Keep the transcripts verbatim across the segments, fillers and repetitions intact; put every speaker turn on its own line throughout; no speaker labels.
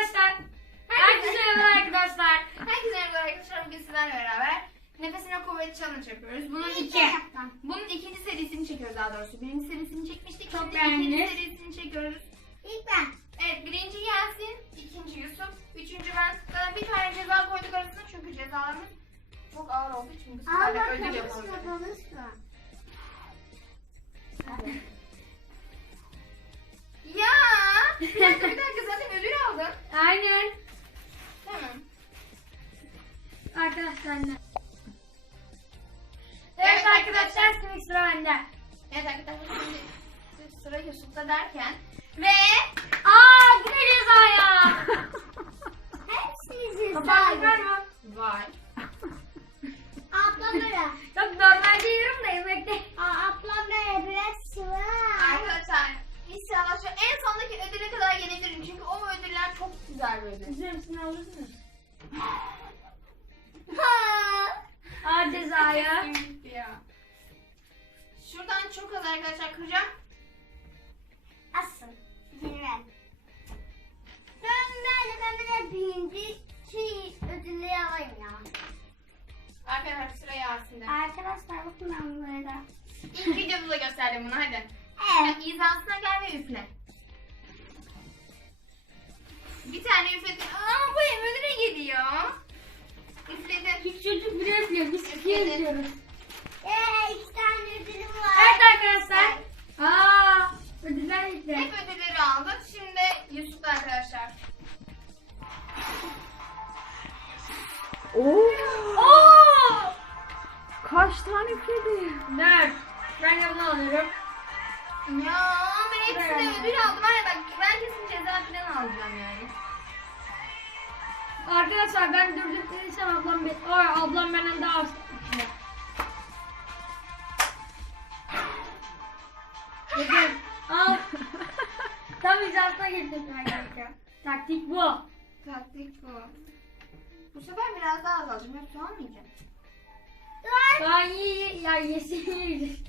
arkadaşlar. Herkese merhaba arkadaşlar.
Herkese merhaba arkadaşlar. Bugün sizlerle beraber nefesine kuvvet challenge yapıyoruz. Bunun
İki.
iki. Bunun ikinci serisini çekiyoruz daha doğrusu. Birinci serisini çekmiştik.
Çok
Şimdi
beğendim.
ikinci serisini çekiyoruz.
İlk ben.
Evet, birinci Yasin, ikinci Yusuf, üçüncü ben. Zaten bir tane ceza koyduk arasına çünkü cezalarımız çok ağır olduğu için bu sefer de
Ama
ödül yapalım.
konuşma konuşma.
Ya! Bir dakika bir dakika zaten ödül aldın.
Aynen.
Tamam.
Arkadaşlar ne?
Evet
Evet arkadaşlar şimdi sıra bende.
Evet arkadaşlar şimdi sıra Yusuf'ta derken ve
Aa bu ne ceza ya?
Hepsini
Kapatmak var
ceza.
mı?
vay.
Ablam böyle.
Yok normalde yiyorum da yemekte.
Aa, ablam böyle biraz sıvı.
Arkadaşlar inşallah şu en sondaki ödüle kadar gelebilirim çünkü o ödüller çok güzel böyle.
Üzerimizden alırsınız.
Ha.
Aa cezaya.
ya. Şuradan çok az arkadaşlar kıracağım.
Asıl. Dinlen. Ben böyle ben böyle birinci şey ödülü alayım ya.
Arkadaşlar sıra Yasin'de.
Arkadaşlar bakın ben böyle.
İlk videomuzda gösterdim bunu hadi.
Evet.
İzasına gel ve üfle. Bir tane üfledin. Aa bu hem ödüle geliyor. Üfledin.
Hiç çocuk bile yapıyor. Biz ikiye yapıyoruz.
Ee, iki tane ödülüm var.
Evet arkadaşlar. Aa ödüller gitti.
Hep ödülleri aldık. Şimdi Yusuf'ta arkadaşlar.
Oo!
Oo!
Kaç tane üfledi?
Dört. Ben de bunu alıyorum.
Ya ben hepsine ödül aldım. Var ya bak ben kesin ceza falan alacağım yani.
Arkadaşlar ben durdurduysam ablam be Ay, ablam benden daha az. Bakın al. Tam hizasına getirdim arkadaşlar. Taktik bu.
Taktik bu. Bu sefer biraz daha az alacağım. Hepsi almayacağım.
Daha iyi ya yesin yiyeceğiz.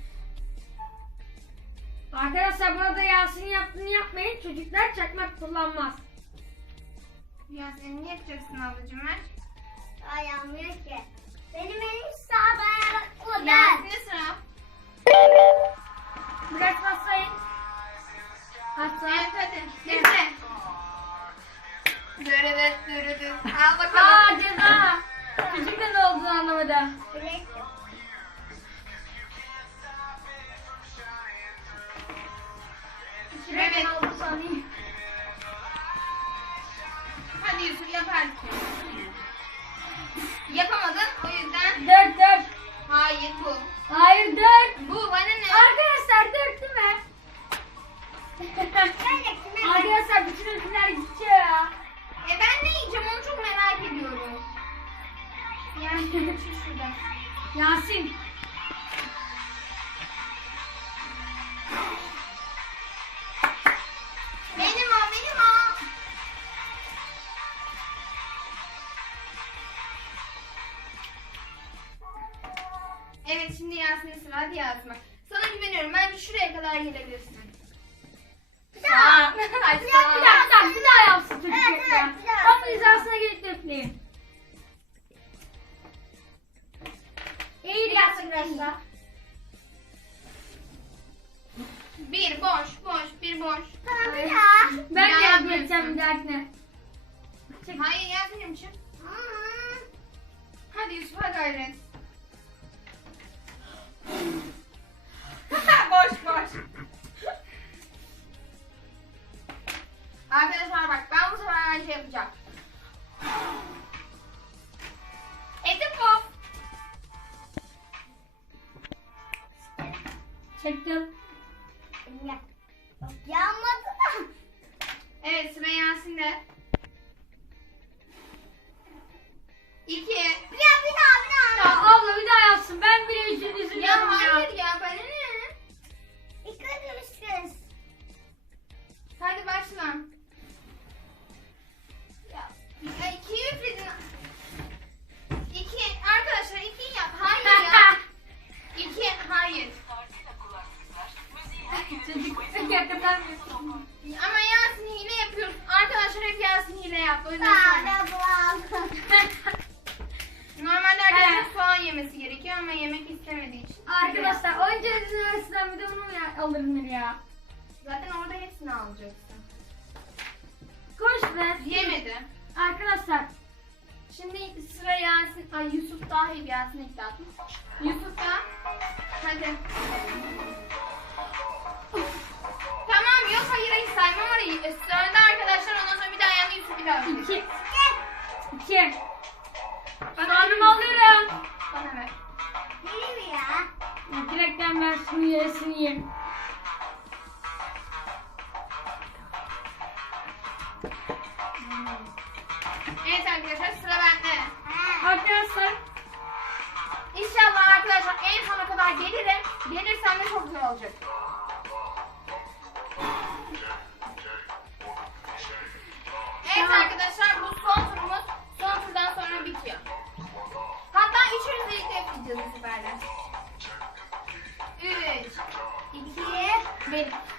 Arkadaşlar burada Yasin'in yaptığını yapmayın. Çocuklar çakmak kullanmaz.
Ya sen ne yapacaksın ablacığım ver.
Ayağımıyor ki. Benim elim sağ dayanak o ben.
Yasin'de sıra.
Biraz basayın. Hatta.
Evet hadi. Neyse. Dürüdüt dürüdüt. Al bakalım.
Aa ceza. Çocukta ne olduğunu anlamadı.
Bilek.
Evet.
Aldı sanayım.
Hadi Yusuf yaparsın. Yapamadın o yüzden.
Dört dört.
Hayır bu.
Hayır dört.
Bu bana ne?
Arkadaşlar dört değil mi? Arkadaşlar bütün ülkeler gidiyor ya.
E ben ne yiyeceğim onu çok merak ediyorum. Yani şu şurada.
Yasin.
Benim o benim o. Evet şimdi Yasin'in sıra hadi Yasin bak. Sana güveniyorum bence şuraya kadar gelebilirsin.
Bir daha.
Hadi
Bir daha bir
tamam.
daha bir daha, bir daha yapsın çocuk.
Evet,
ya.
evet, bir daha.
Tam hizasına gelip üfleyin. İyi gelsin biraz daha.
Bir boş boş bir boş.
Tamam bir daha.
Ben
Ya
de
yapmıyorsun.
yapacağım bir dahakine. Çık.
Hayır Yasin'im çık.
Aa.
Hadi Yusuf hadi gayret. boş boş. Arkadaşlar bak ben bu sefer aynı şey yapacağım. Eti pop.
Çektim.
Ya. Yanmadı da.
Evet sıra Yasin'de. İki.
Bir daha bir daha bir
Ya
daha.
abla bir daha yapsın. Ben bile üçün üzülüyorum
Ya
ya.
hayır ya bana ne?
İki ödülmüşsünüz.
Hadi başla. Ya, ya ikiyi üfledin. İki. Arkadaşlar ikiyi yap. Hayır ya. İki. Hayır.
Çocuk yakalanmıyor.
Ama Yasin hile yapıyorsun. Arkadaşlar hep Yasin hile yaptı. O yüzden
Sade bulalım.
normalde herkesin
Evet.
soğan yemesi gerekiyor ama yemek istemediği için.
Arkadaşlar oyuncu üniversiteden bir de bunu mu ya- alırım ya?
Zaten orada hepsini alacaksın.
Koş be.
Yemedi.
Arkadaşlar
Şimdi sıra Yasin, ay Yusuf daha iyi bir Yasin ekledim. Yusuf da, hadi. Tamam yok hayır hayır saymam orayı. Sırada arkadaşlar ondan sonra bir daha yandı Yusuf bir daha. öpecek.
iki. İki. Soğanımı alıyorum.
Bana ver.
Değil mi ya?
Ya, Direkten ben şunu yerisini yiyeyim.
Evet arkadaşlar sıra bende.
Ha.
Arkadaşlar
İnşallah arkadaşlar en sona kadar gelirim. Gelirsem de çok güzel olacak. Evet arkadaşlar bu son turumuz. Son turdan sonra bitiyor. Hatta üçümüz birlikte yapacağız bu seferler. Üç, iki, bir.